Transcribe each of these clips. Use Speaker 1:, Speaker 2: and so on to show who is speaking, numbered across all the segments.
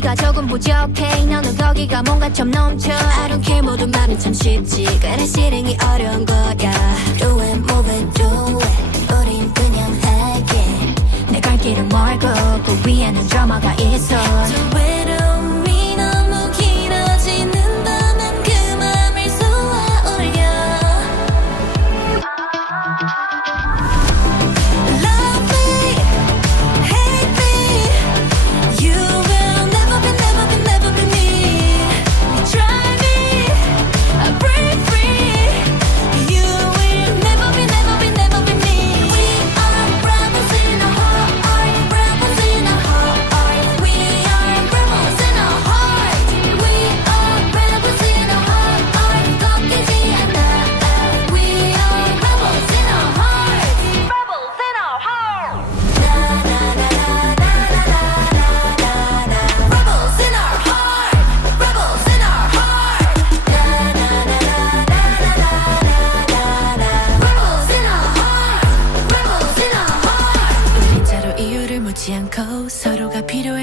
Speaker 1: 네가 조금 부족해. 너는 거기가 뭔가 좀 넘쳐.
Speaker 2: I don't care 모든 말은 참 쉽지. 그래 실행이 어려운 거야. Do it move it do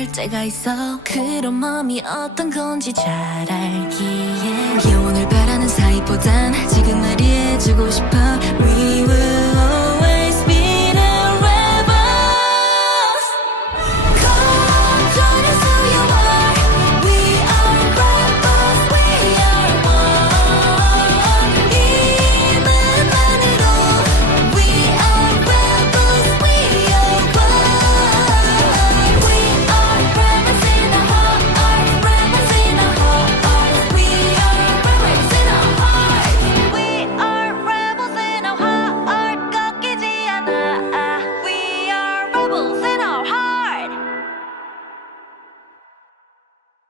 Speaker 2: 할 때가 있어. 그런 마음이 어떤 건지 잘 알기에. 영혼을 바라는 사이보단